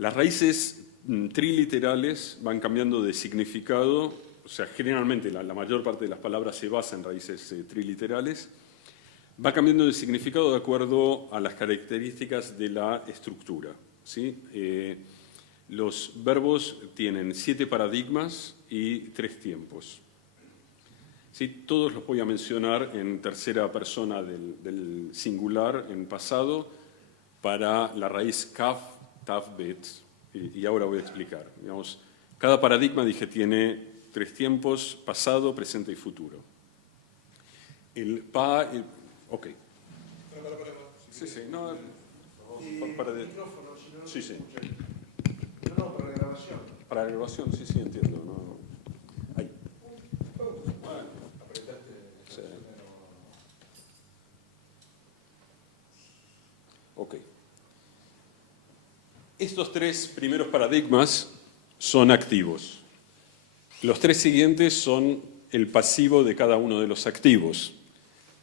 Las raíces triliterales van cambiando de significado, o sea, generalmente la mayor parte de las palabras se basa en raíces triliterales, va cambiando de significado de acuerdo a las características de la estructura, ¿sí? Los verbos tienen 7 paradigmas y 3 tiempos. ¿Sí? Todos los voy a mencionar en tercera persona del singular, en pasado, para la raíz kaf, taf, bet, y ahora voy a explicar. Digamos, cada paradigma, dije, tiene 3 tiempos, pasado, presente y futuro. El pa... ok. Sí, sí, no... Para de... Sí, sí. No, para la grabación. Para la grabación, sí, sí, entiendo. No. Ahí. Bueno, apretaste. Sí. Ok. Estos 3 primeros paradigmas son activos. Los 3 siguientes son el pasivo de cada uno de los activos.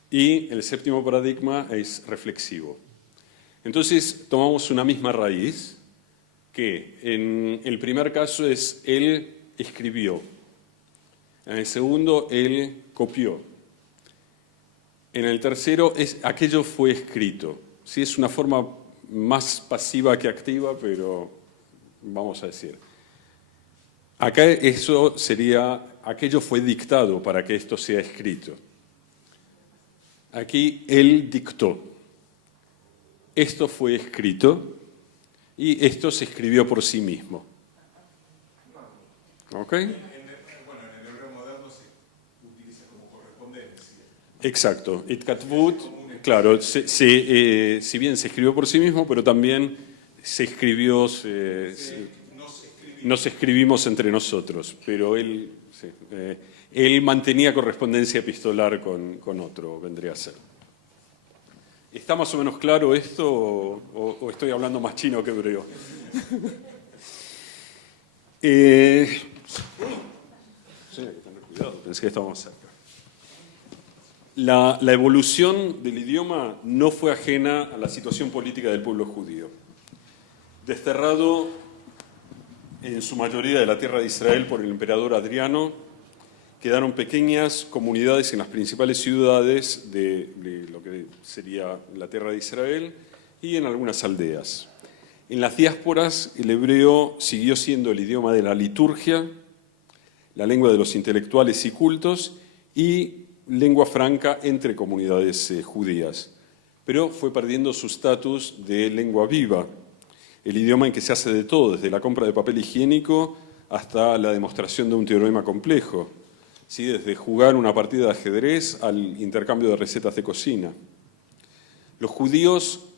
Y el séptimo paradigma es reflexivo. Entonces, tomamos una misma raíz, que en el primer caso es él escribió, en el segundo él copió, en el tercero es aquello fue escrito. Sí, es una forma más pasiva que activa, pero vamos a decir. Acá eso sería, aquello fue dictado para que esto sea escrito. Aquí él dictó. Esto fue escrito. Y esto se escribió por sí mismo. ¿Ok? Bueno, en el hebreo moderno se utiliza como correspondencia. Exacto. Itkatvut, claro, si bien se escribió por sí mismo, pero también se escribió, nos escribimos entre nosotros, pero él mantenía correspondencia epistolar con otro, vendría a ser. ¿Está más o menos claro esto o estoy hablando más chino que hebreo? Sí, hay que tener cuidado, pensé que estábamos cerca. La evolución del idioma no fue ajena a la situación política del pueblo judío. Desterrado en su mayoría de la tierra de Israel por el emperador Adriano, quedaron pequeñas comunidades en las principales ciudades de lo que sería la tierra de Israel y en algunas aldeas. En las diásporas, el hebreo siguió siendo el idioma de la liturgia, la lengua de los intelectuales y cultos y lengua franca entre comunidades judías. Pero fue perdiendo su estatus de lengua viva, el idioma en que se hace de todo, desde la compra de papel higiénico hasta la demostración de un teorema complejo. ¿Sí? Desde jugar una partida de ajedrez al intercambio de recetas de cocina. Los judíos,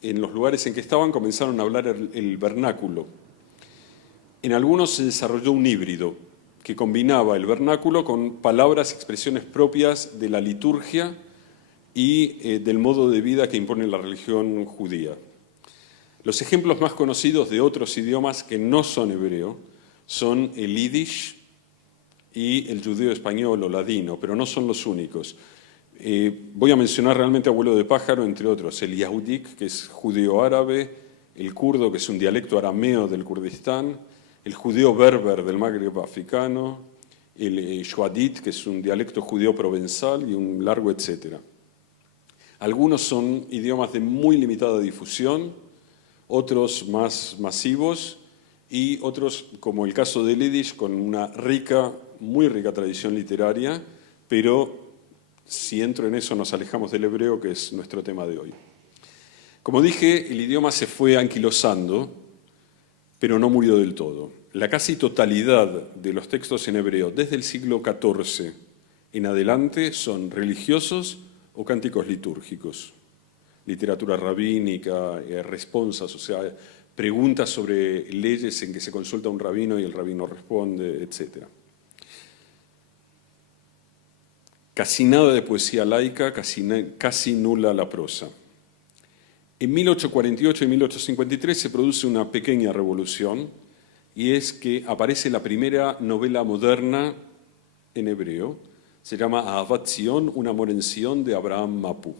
en los lugares en que estaban, comenzaron a hablar el vernáculo. En algunos se desarrolló un híbrido que combinaba el vernáculo con palabras y expresiones propias de la liturgia y del modo de vida que impone la religión judía. Los ejemplos más conocidos de otros idiomas que no son hebreo son el yiddish y el judeo español o ladino, pero no son los únicos. Voy a mencionar realmente a vuelo de pájaro, entre otros, el yahudik, que es judeo árabe, el kurdo, que es un dialecto arameo del Kurdistán, el judeo berber del Magreb africano, el shuadit, que es un dialecto judeo provenzal y un largo etcétera. Algunos son idiomas de muy limitada difusión, otros más masivos y otros, como el caso del yiddish, con una muy rica tradición literaria, pero si entro en eso nos alejamos del hebreo, que es nuestro tema de hoy. Como dije, el idioma se fue anquilosando, pero no murió del todo. La casi totalidad de los textos en hebreo desde el siglo XIV en adelante son religiosos o cánticos litúrgicos. Literatura rabínica, responsas, o sea, preguntas sobre leyes en que se consulta a un rabino y el rabino responde, etc. Casi nada de poesía laica, casi nula la prosa. En 1848 y 1853 se produce una pequeña revolución y es que aparece la primera novela moderna en hebreo. Se llama Ahavat Zion, un amor en Sion, de Abraham Mapu.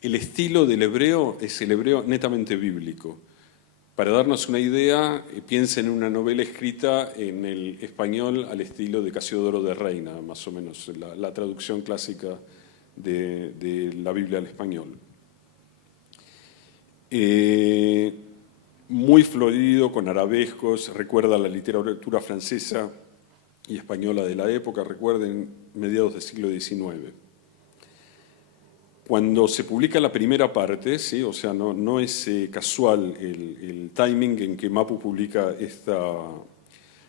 El estilo del hebreo es el hebreo netamente bíblico. Para darnos una idea, piensen en una novela escrita en el español al estilo de Casiodoro de Reina, más o menos, la traducción clásica de la Biblia al español. Muy florido, con arabescos, recuerda la literatura francesa y española de la época, recuerden, mediados del siglo XIX. Cuando se publica la primera parte, ¿sí? O sea, no es casual el timing en que Mapu publica esta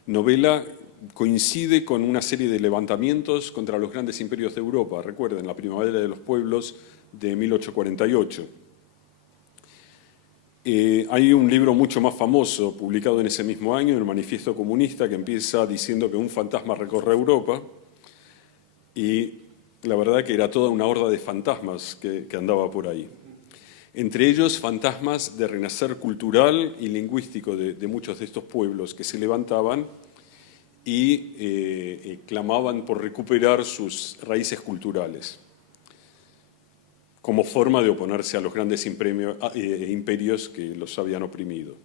novela, coincide con una serie de levantamientos contra los grandes imperios de Europa. Recuerden, la Primavera de los Pueblos de 1848. Hay un libro mucho más famoso, publicado en ese mismo año, el Manifiesto Comunista, que empieza diciendo que un fantasma recorre Europa, y la verdad que era toda una horda de fantasmas que andaba por ahí. Entre ellos, fantasmas de renacer cultural y lingüístico de muchos de estos pueblos que se levantaban y clamaban por recuperar sus raíces culturales, como forma de oponerse a los grandes imperios que los habían oprimido.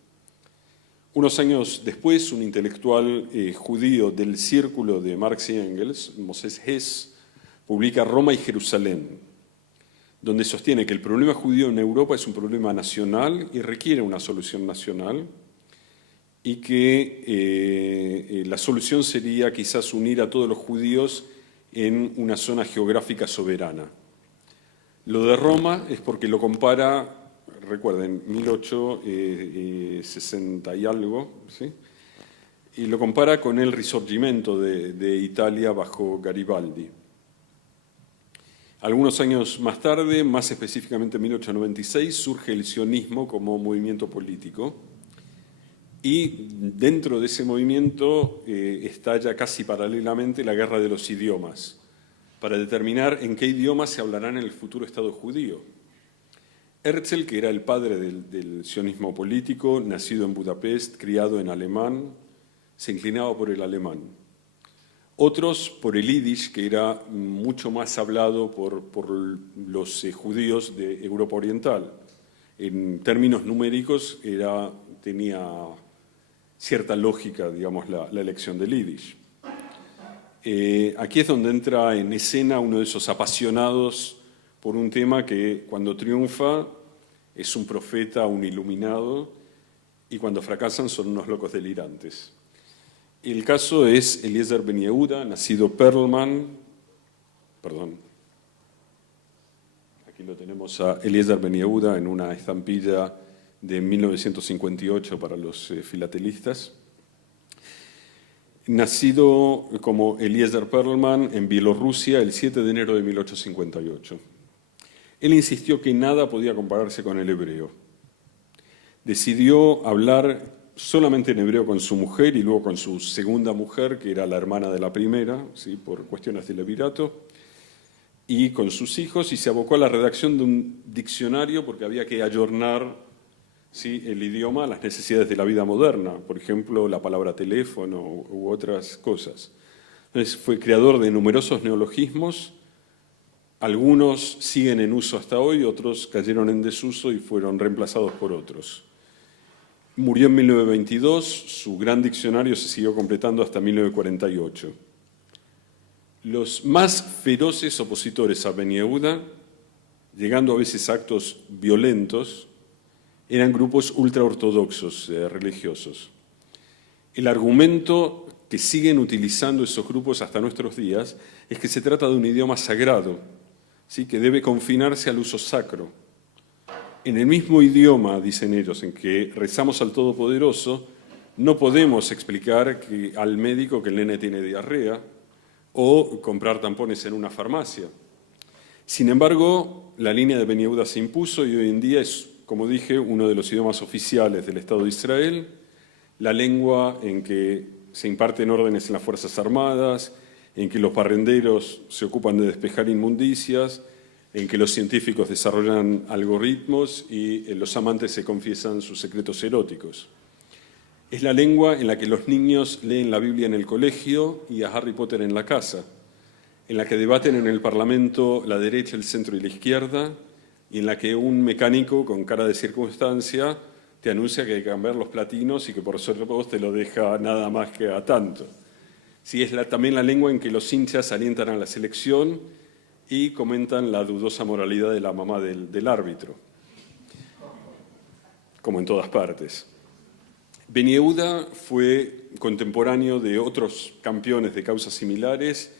Unos años después, un intelectual judío del círculo de Marx y Engels, Moses Hess, publica Roma y Jerusalén, donde sostiene que el problema judío en Europa es un problema nacional y requiere una solución nacional, y que la solución sería quizás unir a todos los judíos en una zona geográfica soberana. Lo de Roma es porque lo compara, recuerden, 1860 y algo, ¿sí? Y lo compara con el Risorgimento de Italia bajo Garibaldi. Algunos años más tarde, más específicamente en 1896, surge el sionismo como movimiento político, y dentro de ese movimiento estalla casi paralelamente la guerra de los idiomas, para determinar en qué idioma se hablará en el futuro Estado judío. Herzl, que era el padre del sionismo político, nacido en Budapest, criado en alemán, se inclinaba por el alemán. Otros por el yiddish, que era mucho más hablado por los judíos de Europa Oriental. En términos numéricos tenía cierta lógica, digamos, la elección del yiddish. Aquí es donde entra en escena uno de esos apasionados por un tema que cuando triunfa es un profeta, un iluminado, y cuando fracasan son unos locos delirantes. El caso es Eliezer Ben Yehuda, nacido Perlman, aquí lo tenemos a Eliezer Ben Yehuda en una estampilla de 1958 para los filatelistas. Nacido como Eliezer Perlman en Bielorrusia el 7 de enero de 1858. Él insistió que nada podía compararse con el hebreo. Decidió hablar solamente en hebreo con su mujer y luego con su segunda mujer, que era la hermana de la primera, ¿sí? Por cuestiones de levirato, y con sus hijos, y se abocó a la redacción de un diccionario porque había que ayornar, ¿sí?, el idioma a las necesidades de la vida moderna, por ejemplo, la palabra teléfono u otras cosas. Entonces, fue creador de numerosos neologismos, algunos siguen en uso hasta hoy, otros cayeron en desuso y fueron reemplazados por otros. Murió en 1922, su gran diccionario se siguió completando hasta 1948. Los más feroces opositores a Ben Yehuda, llegando a veces a actos violentos, eran grupos ultraortodoxos religiosos. El argumento que siguen utilizando esos grupos hasta nuestros días es que se trata de un idioma sagrado, ¿sí?, que debe confinarse al uso sacro. En el mismo idioma, dicen ellos, en que rezamos al Todopoderoso, no podemos explicar al médico que el nene tiene diarrea o comprar tampones en una farmacia. Sin embargo, la línea de Ben Yehuda se impuso y hoy en día es, como dije, uno de los idiomas oficiales del Estado de Israel, la lengua en que se imparten órdenes en las Fuerzas Armadas, en que los parrenderos se ocupan de despejar inmundicias, en que los científicos desarrollan algoritmos y los amantes se confiesan sus secretos eróticos. Es la lengua en la que los niños leen la Biblia en el colegio y a Harry Potter en la casa, en la que debaten en el Parlamento la derecha, el centro y la izquierda, y en la que un mecánico con cara de circunstancia te anuncia que hay que cambiar los platinos y que por suerte vos te lo deja nada más que a tanto. Sí, es también la lengua en que los hinchas alientan a la selección y comentan la dudosa moralidad de la mamá del árbitro, como en todas partes. Ben Yehuda fue contemporáneo de otros campeones de causas similares,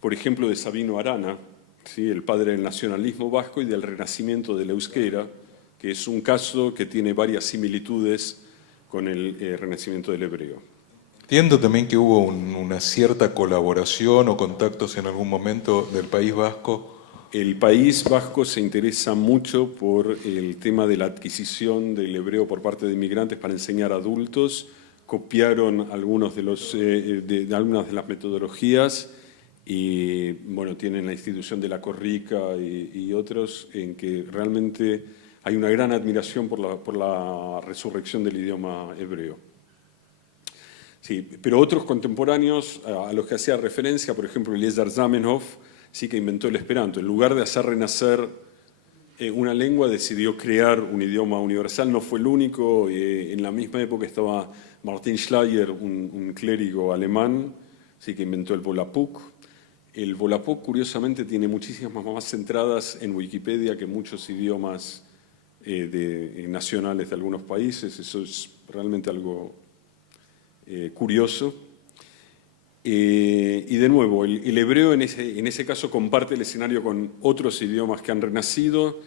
por ejemplo de Sabino Arana, ¿sí?, el padre del nacionalismo vasco y del renacimiento del euskera, que es un caso que tiene varias similitudes con el renacimiento del hebreo. Entiendo también que hubo una cierta colaboración o contactos en algún momento del País Vasco. El País Vasco se interesa mucho por el tema de la adquisición del hebreo por parte de inmigrantes para enseñar a adultos. Copiaron algunas de las metodologías y bueno, tienen la institución de la Corrica y otros en que realmente hay una gran admiración por la resurrección del idioma hebreo. Sí, pero otros contemporáneos a los que hacía referencia, por ejemplo, Eliezer Zamenhof, sí que inventó el esperanto. En lugar de hacer renacer una lengua, decidió crear un idioma universal. No fue el único. En la misma época estaba Martin Schleyer, un clérigo alemán, sí que inventó el Volapük. El Volapük, curiosamente, tiene muchísimas más entradas en Wikipedia que muchos idiomas nacionales de algunos países. Eso es realmente algo curioso. Y de nuevo, el hebreo en ese caso comparte el escenario con otros idiomas que han renacido.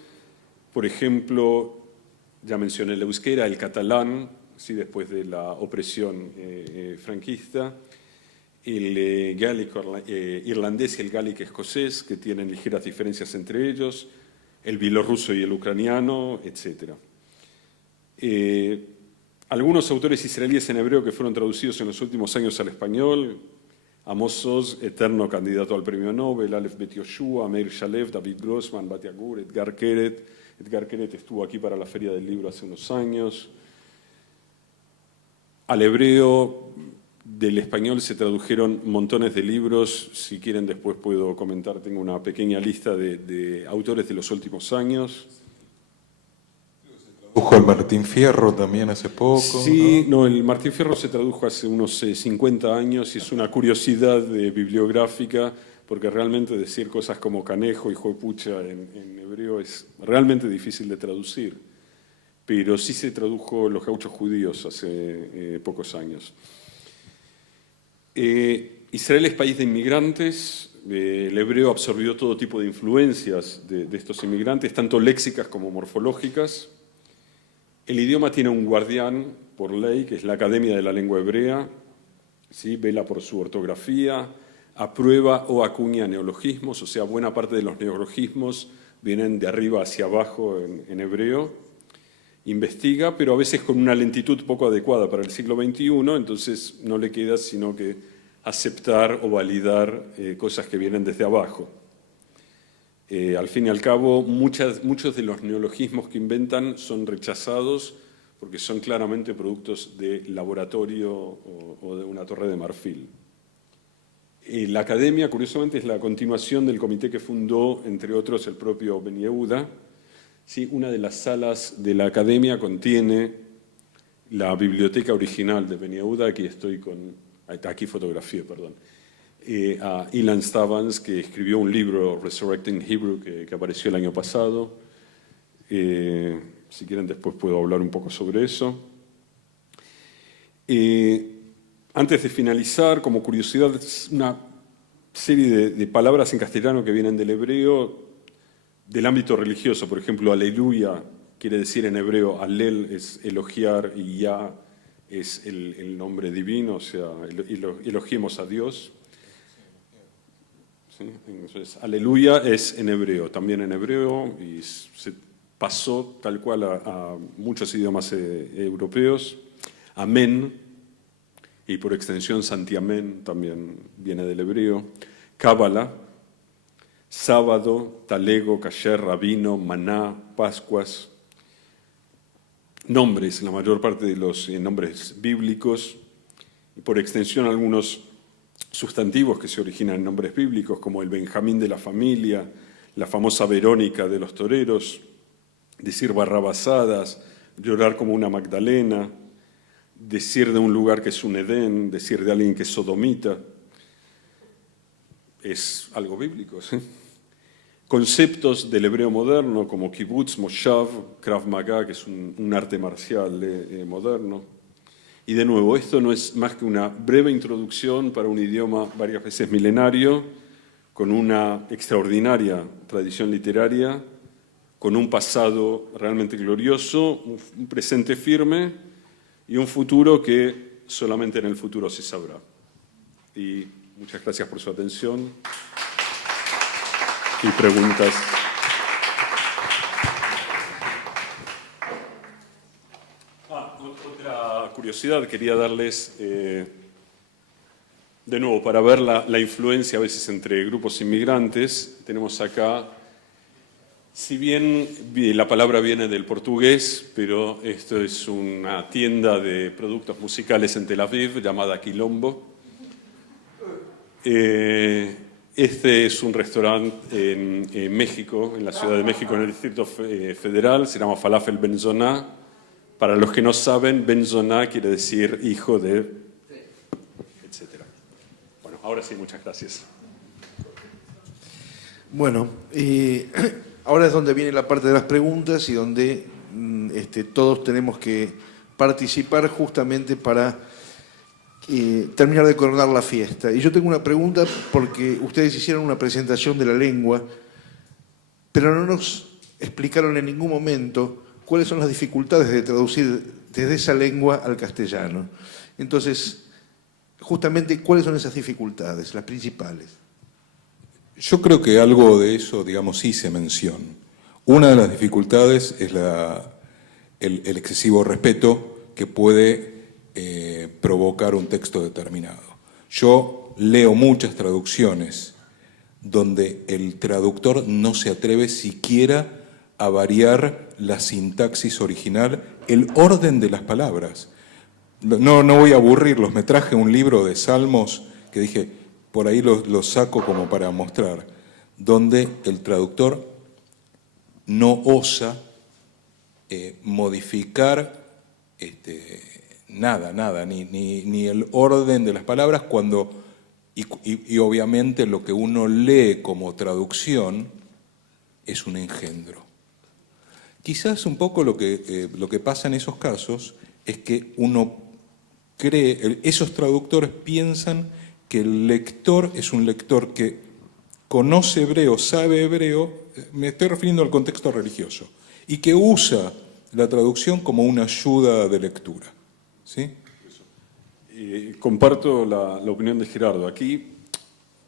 Por ejemplo, ya mencioné el euskera, el catalán, ¿sí?, después de la opresión franquista, el gálico irlandés y el gálico escocés, que tienen ligeras diferencias entre ellos, el bielorruso y el ucraniano, etc. Algunos autores israelíes en hebreo que fueron traducidos en los últimos años al español: Amos Oz, eterno candidato al premio Nobel, Aleph Bet Yoshua, Meir Shalev, David Grossman, Bat Yagur, Edgar Keret. Edgar Keret estuvo aquí para la Feria del Libro hace unos años. Al hebreo del español se tradujeron montones de libros. Si quieren después puedo comentar, tengo una pequeña lista de autores de los últimos años. Tradujo el Martín Fierro también hace poco. Sí, no, el Martín Fierro se tradujo hace unos 50 años y es una curiosidad bibliográfica, porque realmente decir cosas como canejo y juepucha en hebreo es realmente difícil de traducir. Pero sí se tradujo Los gauchos judíos hace pocos años. Israel es país de inmigrantes. El hebreo absorbió todo tipo de influencias de estos inmigrantes, tanto léxicas como morfológicas. El idioma tiene un guardián por ley, que es la Academia de la Lengua Hebrea, ¿sí? Vela por su ortografía, aprueba o acuña neologismos, o sea, buena parte de los neologismos vienen de arriba hacia abajo en hebreo. Investiga, pero a veces con una lentitud poco adecuada para el siglo XXI, entonces no le queda sino que aceptar o validar cosas que vienen desde abajo. Al fin y al cabo, muchos de los neologismos que inventan son rechazados porque son claramente productos de laboratorio o de una torre de marfil. La academia, curiosamente, es la continuación del comité que fundó, entre otros, el propio Ben Yehuda. Sí, una de las salas de la academia contiene la biblioteca original de Ben Yehuda. Aquí fotografié, perdón. A Ilan Stavans, que escribió un libro, Resurrecting Hebrew, que apareció el año pasado. Si quieren, después puedo hablar un poco sobre eso. Antes de finalizar, como curiosidad, una serie de palabras en castellano que vienen del hebreo, del ámbito religioso. Por ejemplo, aleluya quiere decir en hebreo, alel es elogiar y ya es el nombre divino, o sea, elogiemos a Dios. ¿Sí? Entonces, aleluya es en hebreo, también en hebreo, y se pasó tal cual a muchos idiomas europeos. Amén, y por extensión santiamén también viene del hebreo. Cábala, sábado, talego, kasher, rabino, maná, pascuas. Nombres, la mayor parte de los nombres bíblicos, y por extensión algunos sustantivos que se originan en nombres bíblicos, como el Benjamín de la familia, la famosa Verónica de los toreros, decir barrabasadas, llorar como una Magdalena, decir de un lugar que es un Edén, decir de alguien que es sodomita, es algo bíblico, ¿sí? Conceptos del hebreo moderno como kibbutz, moshav, krav maga, que es un arte marcial moderno. Y de nuevo, esto no es más que una breve introducción para un idioma varias veces milenario, con una extraordinaria tradición literaria, con un pasado realmente glorioso, un presente firme y un futuro que solamente en el futuro se sabrá. Y muchas gracias por su atención y preguntas. Otra curiosidad, quería darles, de nuevo, para ver la influencia a veces entre grupos inmigrantes, tenemos acá, si bien la palabra viene del portugués, pero esto es una tienda de productos musicales en Tel Aviv llamada Quilombo. Este es un restaurante en México, en la Ciudad de México, en el Distrito Federal, se llama Falafel Benzoná. Para los que no saben, Benzoná quiere decir hijo de, etc. Bueno, ahora sí, muchas gracias. Bueno, ahora es donde viene la parte de las preguntas y donde todos tenemos que participar justamente para terminar de coronar la fiesta. Y yo tengo una pregunta porque ustedes hicieron una presentación de la lengua, pero no nos explicaron en ningún momento cuáles son las dificultades de traducir desde esa lengua al castellano. Entonces, justamente, ¿cuáles son esas dificultades, las principales? Yo creo que algo de eso, digamos, sí se menciona. Una de las dificultades es el excesivo respeto que puede provocar un texto determinado. Yo leo muchas traducciones donde el traductor no se atreve siquiera a variar la sintaxis original, el orden de las palabras. No voy a aburrirlos, me traje un libro de Salmos que dije, por ahí lo saco como para mostrar, donde el traductor no osa modificar nada, ni el orden de las palabras y obviamente lo que uno lee como traducción es un engendro. Quizás un poco lo que pasa en esos casos es que uno cree, esos traductores piensan que el lector es un lector que conoce hebreo, sabe hebreo, me estoy refiriendo al contexto religioso, y que usa la traducción como una ayuda de lectura. ¿Sí? Comparto la opinión de Gerardo. Aquí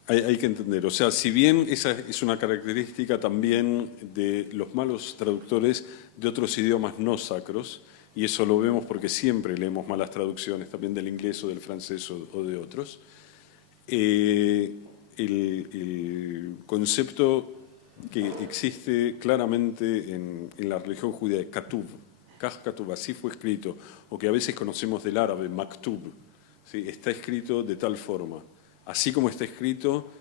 hay que entender, o sea, si bien esa es una característica también de los malos traductores de otros idiomas no sacros, y eso lo vemos porque siempre leemos malas traducciones, también del inglés o del francés o de otros, el concepto que existe claramente en la religión judía de Katuv, Kach Katuv, así fue escrito, o que a veces conocemos del árabe, Maktub, ¿sí? Está escrito de tal forma. Así como está escrito,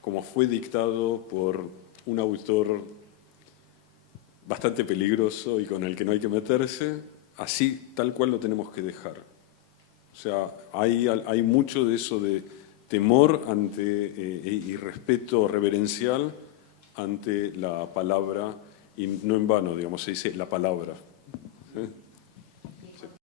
como fue dictado por un autor bastante peligroso y con el que no hay que meterse, así tal cual lo tenemos que dejar. O sea, hay mucho de eso de temor y respeto reverencial ante la palabra, y no en vano, digamos, se dice la palabra.